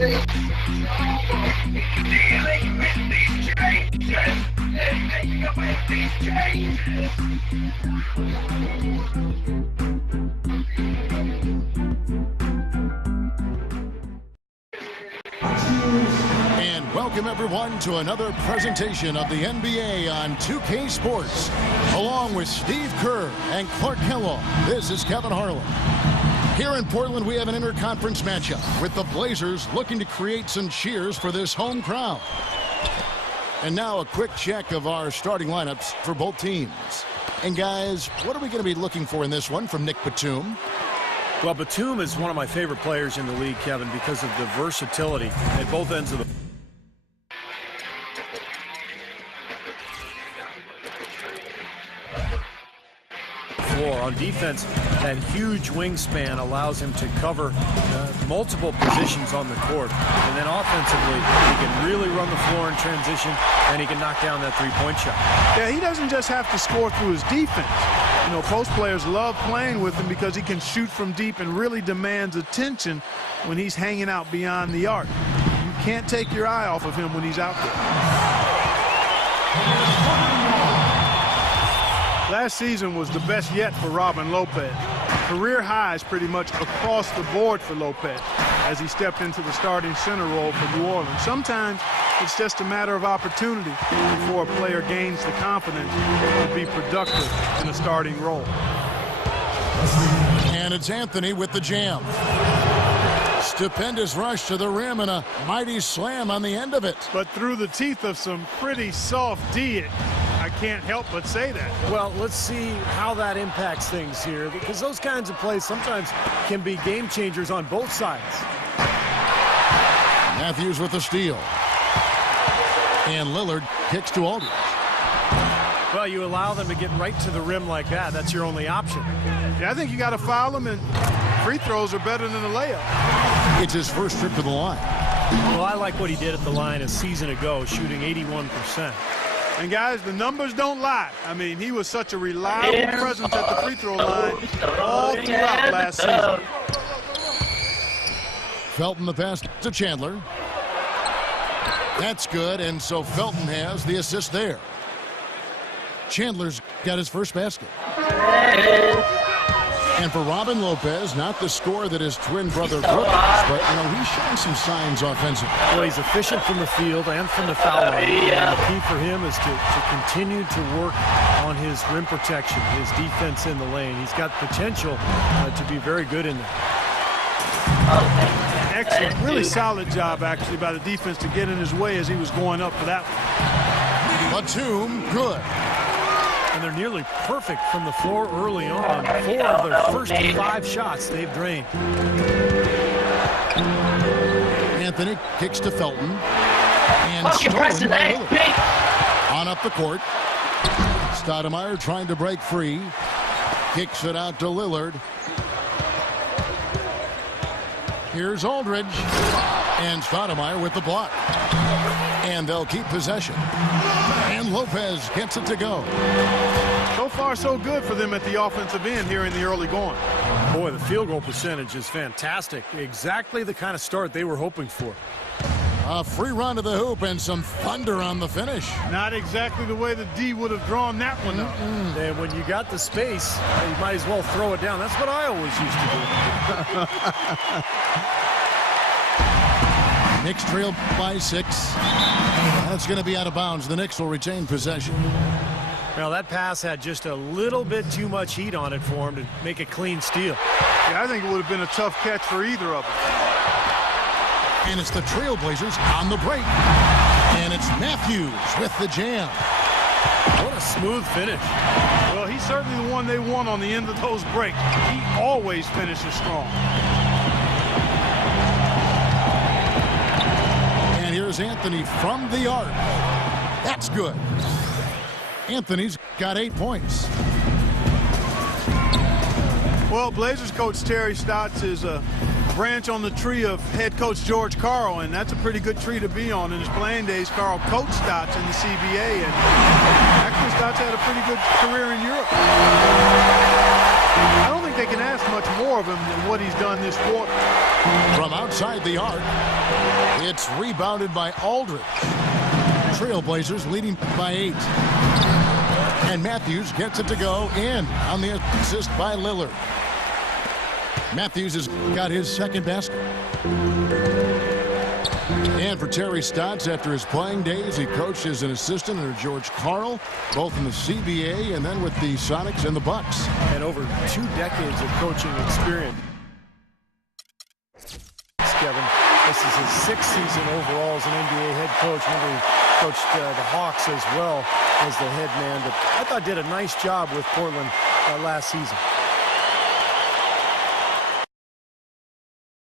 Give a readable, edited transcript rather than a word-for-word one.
And welcome everyone to another presentation of the NBA on 2K Sports. Along with Steve Kerr and Clark Kellogg, this is Kevin Harlan. Here in Portland, we have an interconference matchup with the Blazers looking to create some cheers for this home crowd. And now a quick check of our starting lineups for both teams. And guys, what are we going to be looking for in this one from Nick Batum? Well, Batum is one of my favorite players in the league, Kevin, because of the versatility at both ends of the floor. On defense, that huge wingspan allows him to cover multiple positions on the court. And then offensively, he can really run the floor in transition, and he can knock down that three-point shot. Yeah, he doesn't just have to score through his defense. You know, post players love playing with him because he can shoot from deep and really demands attention when he's hanging out beyond the arc. You can't take your eye off of him when he's out there. Last season was the best yet for Robin Lopez. Career highs pretty much across the board for Lopez as he stepped into the starting center role for New Orleans. Sometimes it's just a matter of opportunity before a player gains the confidence to be productive in a starting role. And it's Anthony with the jam. Stupendous rush to the rim and a mighty slam on the end of it. But through the teeth of some pretty soft D, I can't help but say that. Well, let's see how that impacts things here, because those kinds of plays sometimes can be game changers on both sides. Matthews with the steal. And Lillard kicks to Aldridge. Well, you allow them to get right to the rim like that. That's your only option. Yeah, I think you got to foul them, and free throws are better than a layup. It's his first trip to the line. Well, I like what he did at the line a season ago, shooting 81%. And guys, the numbers don't lie. I mean, he was such a reliable presence at the free throw line all throughout last season. Felton the pass to Chandler. That's good, and so Felton has the assist there. Chandler's got his first basket. And for Robin Lopez, not the score that his twin brother Brooks, but, you know, he's showing some signs offensively. Well, he's efficient from the field and from the foul line. And the key for him is to continue to work on his rim protection, his defense in the lane. He's got potential to be very good in there. Excellent. Really solid job, actually, by the defense to get in his way as he was going up for that one. Batum, good. And they're nearly perfect from the floor early on. 4 of their first 5 shots they've drained. Anthony kicks to Felton. And stolen by Lillard. On up the court. Stoudemire trying to break free. Kicks it out to Lillard. Here's Aldridge. And Stoudemire with the block. And they'll keep possession. And Lopez gets it to go. So far, so good for them at the offensive end here in the early going. Boy, the field goal percentage is fantastic. Exactly the kind of start they were hoping for. A free run to the hoop and some thunder on the finish. Not exactly the way the D would have drawn that one up. And when you got the space, you might as well throw it down. That's what I always used to do. Knicks trail by 6. That's going to be out of bounds. The Knicks will retain possession. Now that pass had just a little bit too much heat on it for him to make a clean steal. Yeah, I think it would have been a tough catch for either of them. And it's the Trailblazers on the break. And it's Matthews with the jam. What a smooth finish. Well, he's certainly the one they want on the end of those breaks. He always finishes strong. And here's Anthony from the arc. That's good. Anthony's got 8 points. Well, Blazers coach Terry Stotts is a branch on the tree of head coach George Karl, and that's a pretty good tree to be on. In his playing days, Karl coached Stotts in the CBA, and actually Stotts had a pretty good career in Europe. I don't think they can ask much more of him than what he's done this quarter. From outside the arc, it's rebounded by Aldridge. Trailblazers leading by 8. And Matthews gets it to go in on the assist by Lillard. Matthews has got his second basket. And for Terry Stotts, after his playing days, he coached as an assistant under George Karl, both in the CBA and then with the Sonics and the Bucks. And over 2 decades of coaching experience. Kevin, this is his 6th season overall as an NBA head coach. Remember, he coached the Hawks as well as the head man. But I thought did a nice job with Portland last season.